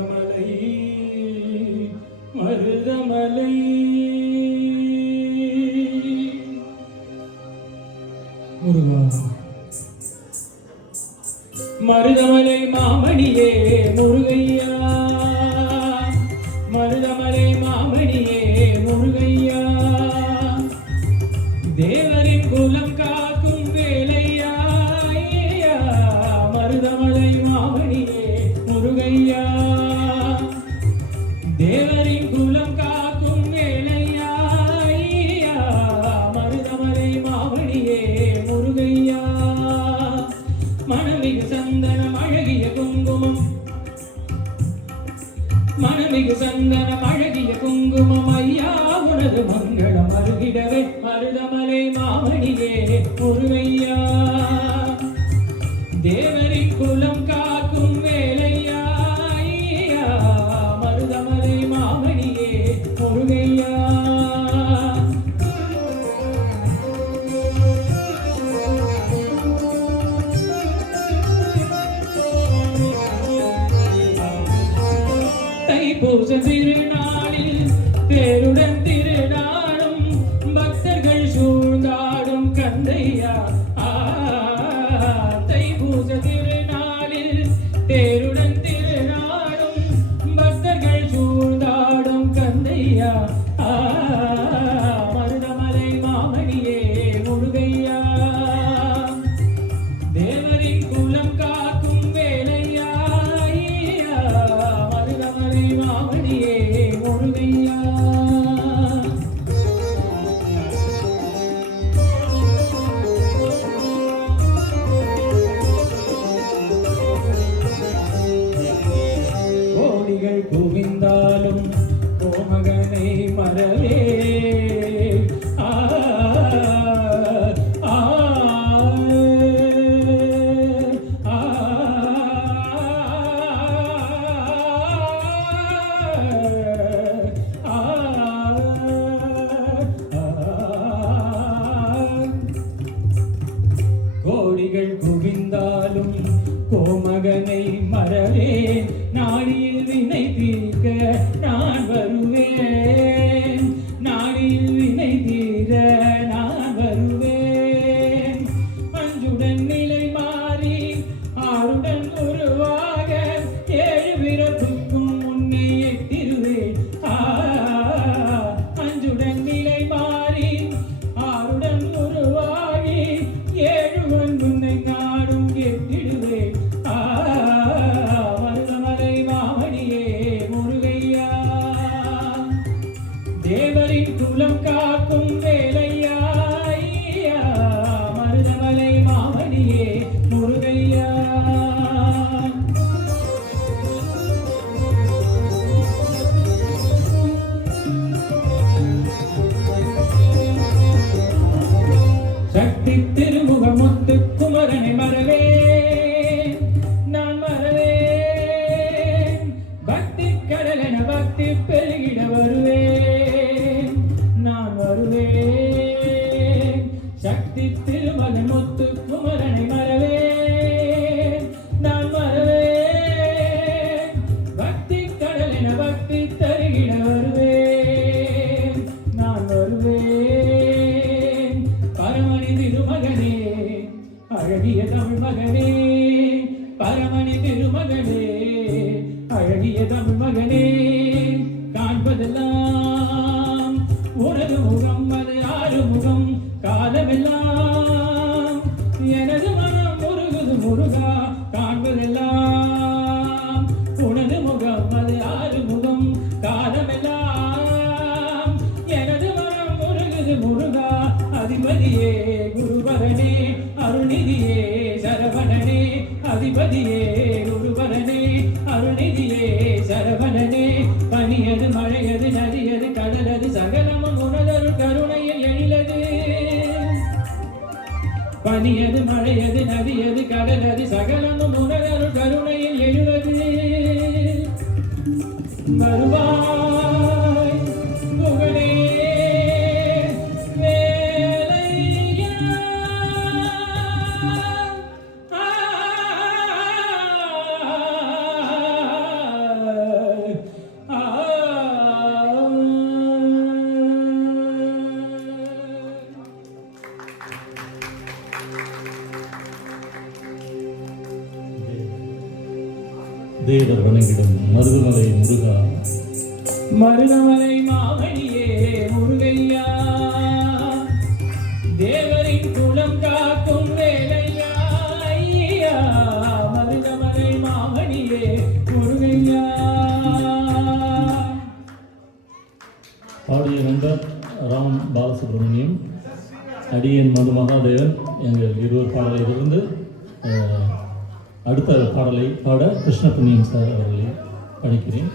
மருதமலை மருதமலை முருகா மருதமலை மாமணியே முருகையா மருதமலை மாமணியே முருகையா தேவரின் குலம் காக்கும் வேலையா மருதமலை மாமணியே முருகையா தேவரின் குலம் காக்கும் வேலையா மருதமலை மாமணியே முருகையா மனமிகு சந்தனம் அழகிய குங்குமம் மனமிகு சந்தனம் அழகிய குங்குமம் ஐயா உனது மங்களம் அருகிடவே மருதமலை மாமணியே முருகையா தேவரின் குலம் காக்கும் வேலையா மருதமலை மாமணியே முருகையா தைப்பூச திருநாளில் பேருடன் திருநாளும் பக்தர்கள் சூழ்ந்தாடும் கந்தையா தைப்பூச திருநாளில் பேருடன் திருநாளும் பக்தர்கள் சூழ்ந்தாடும் கந்தையா மருதமலை மாமணியே முருகையா தேவரின் குலம் காக்கும் வேலையா மருதமலை மாமணியே முருகையா கோடிகள் குவிந்தாலும் கோமகனை மறவே கோடிகள் குவிந்தாலும் கோமகனை மறவேன் நாடியில் வினை தீர்க்க நான் வருவேன் நாடியில் வினை தீர நான் வருவேன் அஞ்சுடன் நிலை மாறி ஆறுடன் உருவாக ஏழு பிறப்புக்கும் முன்னே எட்டிருவேன் அஞ்சுடன் நிலை மாறி ஆறுடன் உருவாகி ஏழுவன் முன்னை நாடும் எட்டிடுவேன் மருதமலை மாமணியே முருகையா தேவரின் குலம் காக்கும் வேலையா மருதமலை மாமணியே முருகையா சக்தி திருமுக முத்து குமரனை மறவே நான் மறவேன் பக்தி கடலென பக்தி பெருகிட வருவேன் நான் வருவேன் சக்தி திருமல முத்து குமரனை மறவேன் நான் மறவேன் பக்தி கடலென பக்தி தருகிட வருவேன் நான் வருவேன் பரமணி திருமகனே அழகிய தமிழ் மகனே பரமணி திருமகனே அழகிய தமிழ் மகனே காண்பதெல்லாம் உனது முகம் அது ஆறு முகம் காலமெல்லாம் எனது மனம் முருகுது முருகா காண்பதெல்லாம் உனது முகம் அது ஆறு முகம் காலமெல்லாம் எனது மனம் முருகுது முருகா அதிபதியே குருவரனே அருள்நிதியே சரவணனே அதிபதியே குருவரனே அருள்நிதியே சரவணனே பனியது மழையது நதியது கடலது சகலமும் உனதருள் கருணையில் எழிலது பனியது மழையது நதியது கடலது சகலமும் உனதருள் கருணையில் எழுவது வருவாய் புகழே வேலையா தேவர் வணங்கிடும் மருதுமலை முருகா, மருதமலை மாமணியே முருகையா, தேவரின் குலம் காக்கும் வேலையா ஐயா, மருதமலை மாமணியே முருகையா. பாடிய நண்பர் ராம் பாலசுப்ரமணியம், அடியன் மது மகாதேவன் எங்கள் இருவர் பாடலிலிருந்து அடுத்த பாடலை பாட கிருஷ்ண புண்ணியம் சார் அவர்களை பணிக்கிறேன்.